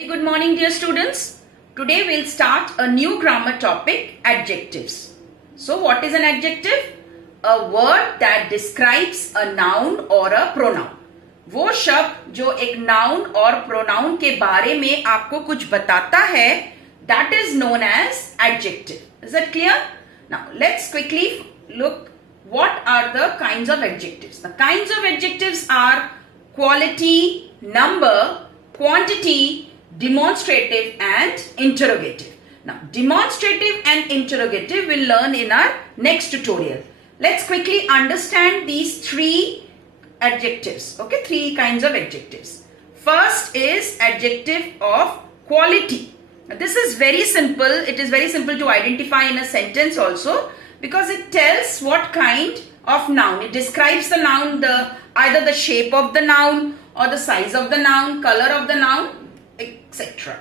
Good morning, dear students. Today we'll start a new grammar topic, adjectives. So what is an adjective? A word that describes a noun or a pronoun. वो शब्द जो एक noun और pronoun के बारे में आपको कुछ बताता है, that is known as adjective. Is that clear? Now let's quickly look what are the kinds of adjectives. The kinds of adjectives are quality, number, quantity, demonstrative and interrogative. Now, demonstrative and interrogative we'll learn in our next tutorial. Let's quickly understand these three adjectives. Okay, three kinds of adjectives. First is adjective of quality. Now, this is very simple. It is very simple to identify in a sentence also because it tells what kind of noun. It describes the noun, either the shape of the noun or the size of the noun, color of the noun, etc.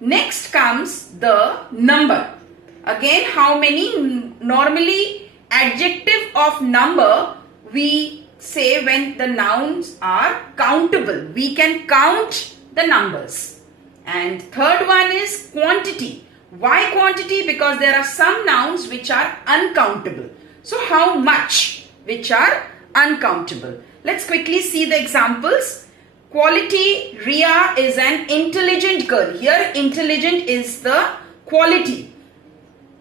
Next comes the number. Again, how many? Normally, adjective of number we say when the nouns are countable. We can count the numbers. And third one is quantity. Why quantity? Because there are some nouns which are uncountable. So how much which are uncountable? Let's quickly see the examples. Quality, Ria is an intelligent girl. Here intelligent is the quality.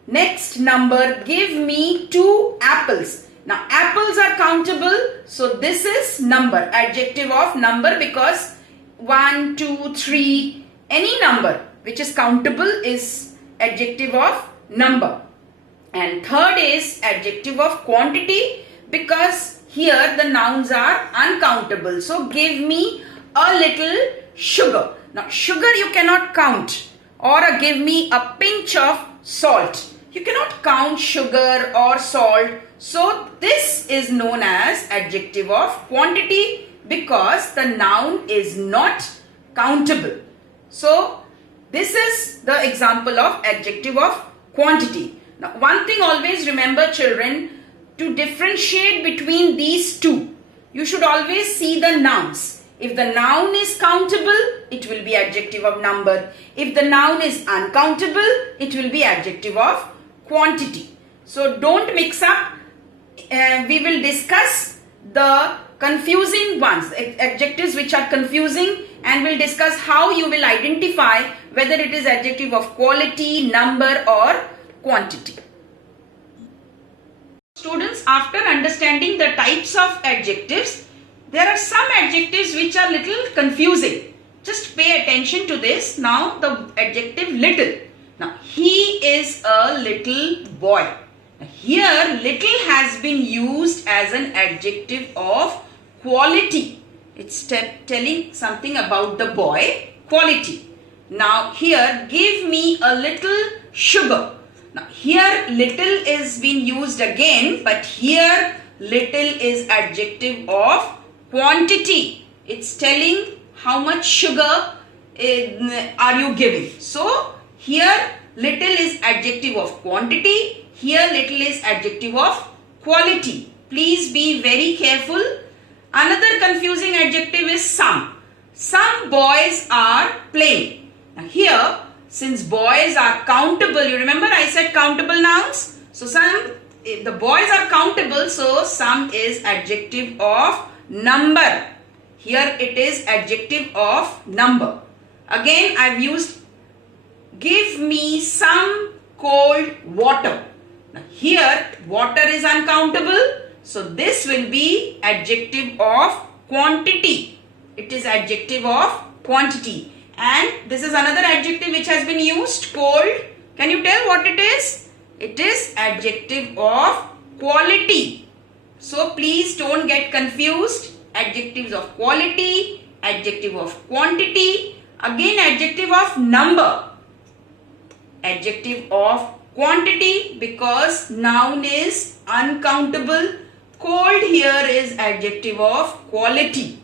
Next number, give me 2 apples. Now apples are countable, so this is number, adjective of number, because 1, 2, 3, any number which is countable is adjective of number. And third is adjective of quantity, because here the nouns are uncountable. So give me a little sugar. Now sugar you cannot count, or give me a pinch of salt. You cannot count sugar or salt. So this is known as adjective of quantity because the noun is not countable. So this is the example of adjective of quantity. Now one thing always remember, children, to differentiate between these two, you should always see the nouns. If the noun is countable, it will be adjective of number. If the noun is uncountable, it will be adjective of quantity. So don't mix up. We will discuss the confusing ones, adjectives which are confusing, and we'll discuss how you will identify whether it is adjective of quality, number or quantity. Students, after understanding the types of adjectives, there are some adjectives which are little confusing. Just pay attention to this. Now the adjective little. Now he is a little boy. Now, here little has been used as an adjective of quality. It's telling something about the boy, quality. Now here give me a little sugar. Now here little is being used again, but here little is adjective of quantity. It's telling how much sugar are you giving. So here little is adjective of quantity. Here little is adjective of quality. Please be very careful. Another confusing adjective is some. Some boys are playing. Now here, since boys are countable, you remember I said countable nouns. So the boys are countable, so some is adjective of number. Here it is adjective of number. Again I've used give me some cold water. Now here water is uncountable, so this will be adjective of quantity. It is adjective of quantity. And this is another adjective which has been used, cold. Can you tell what it is? It is adjective of quality. So please don't get confused. Adjectives of quality, adjective of quantity, again adjective of number, adjective of quantity because noun is uncountable. Cold here is adjective of quality.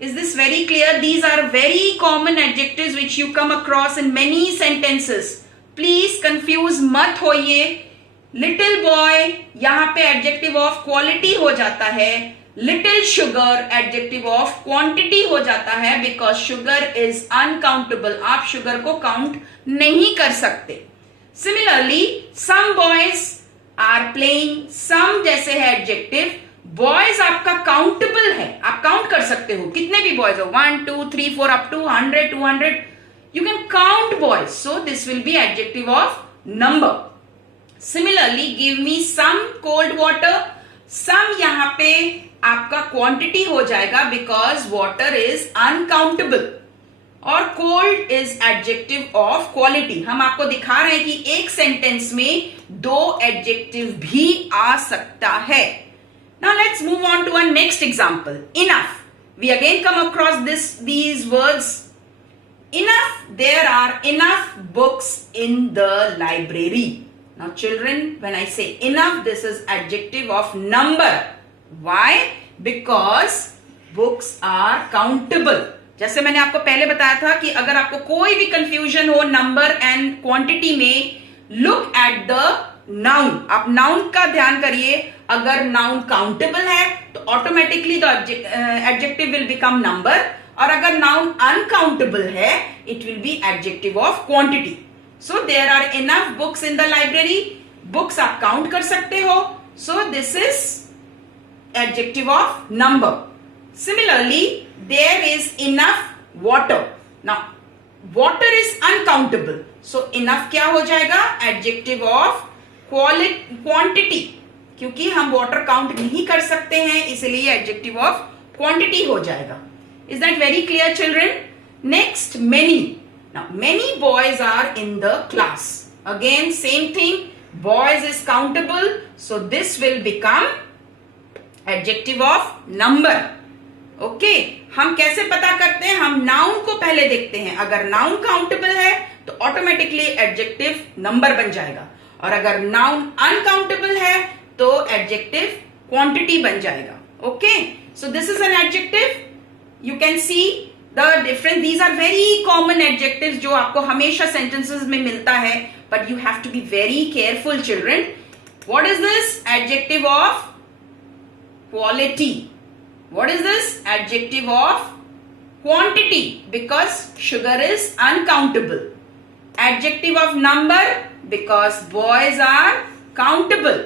Is this very clear? These are very common adjectives which you come across in many sentences. Please confuse mat hoiye. Little boy यहाँ पे adjective of quality हो जाता है. Little sugar adjective of quantity हो जाता है because sugar is uncountable, आप sugar को काउंट नहीं कर सकते. Similarly some boys are playing, some जैसे है एडजेक्टिव, बॉयज आपका काउंटेबल है, आप काउंट कर सकते हो, कितने भी बॉयज हो, 1 2 3 4 up to 100 200, you can count boys, so this will be adjective of number. Similarly give me some cold water, some यहां पे आपका क्वांटिटी हो जाएगा बिकॉज वाटर इज अनकाउंटेबल, और cold is adjective of quality. हम आपको दिखा रहे हैं कि एक सेंटेंस में दो एडजेक्टिव भी आ सकता है. Now let's move on to our next example. Enough. We again come across these words. Enough. There are enough books in the library. Now children, when I say enough, this is adjective of number. Why? Because books are countable. जैसे मैंने आपको पहले बताया था कि अगर आपको कोई भी कंफ्यूजन हो नंबर एंड क्वांटिटी में, लुक एट द नाउन. आप नाउन का ध्यान करिए. अगर नाउन काउंटेबल है तो automatically the adjective will become number, और अगर नाउन अनकाउंटेबल है it will be adjective of quantity. So there are enough books in the library. Books आप काउंट कर सकते हो, so this is adjective of number. Similarly there is enough water. Now water is uncountable, so enough क्या हो जाएगा, adjective of quantity, क्योंकि हम water count नहीं कर सकते हैं इसलिए एडजेक्टिव ऑफ क्वांटिटी हो जाएगा. Is that very clear children? Next many. Now many boys are in the class. Again same thing, boys is countable, so this will become adjective of number. Okay, हम कैसे पता करते हैं? हम noun को पहले देखते हैं. अगर नाउन काउंटेबल है तो ऑटोमेटिकली एडजेक्टिव नंबर बन जाएगा, और अगर नाउन अनकाउंटेबल है तो एडजेक्टिव क्वांटिटी बन जाएगा. Okay, so this is an adjective. You can see the difference. These are very common adjectives जो आपको हमेशा सेंटेंसेस में मिलता है, but you have to be very careful children. What is this? Adjective of quality. What is this? Adjective of quantity, because sugar is uncountable. Adjective of number, because boys are countable.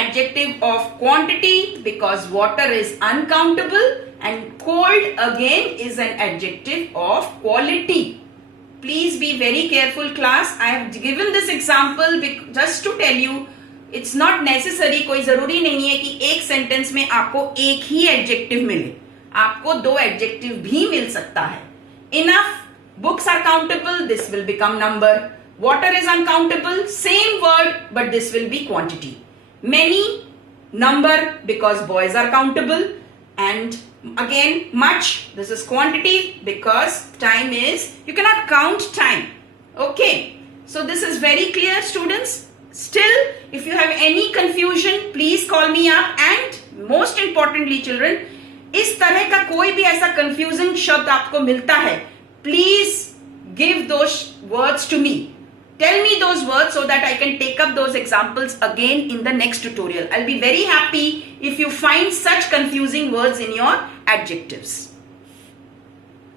Adjective of quantity, because water is uncountable. And cold again is an adjective of quality. Please be very careful class. I have given this example just to tell you it's not necessary, कोई जरूरी नहीं है कि एक sentence में आपको एक ही adjective मिले, आपको दो एडजेक्टिव भी मिल सकता है. Enough, books are countable, this will become number. Water is uncountable, same word but this will be quantity. Many, number because boys are countable. And again much, this is quantity because time is, you can not count time. Okay, so this is very clear students. Still, if you have any confusion, please call me up. And most importantly, children, इस तरह का कोई भी ऐसा confusing शब्द आपको मिलता है, please give those words to me. Tell me those words so that I can take up those examples again in the next tutorial. I'll be very happy if you find such confusing words in your adjectives.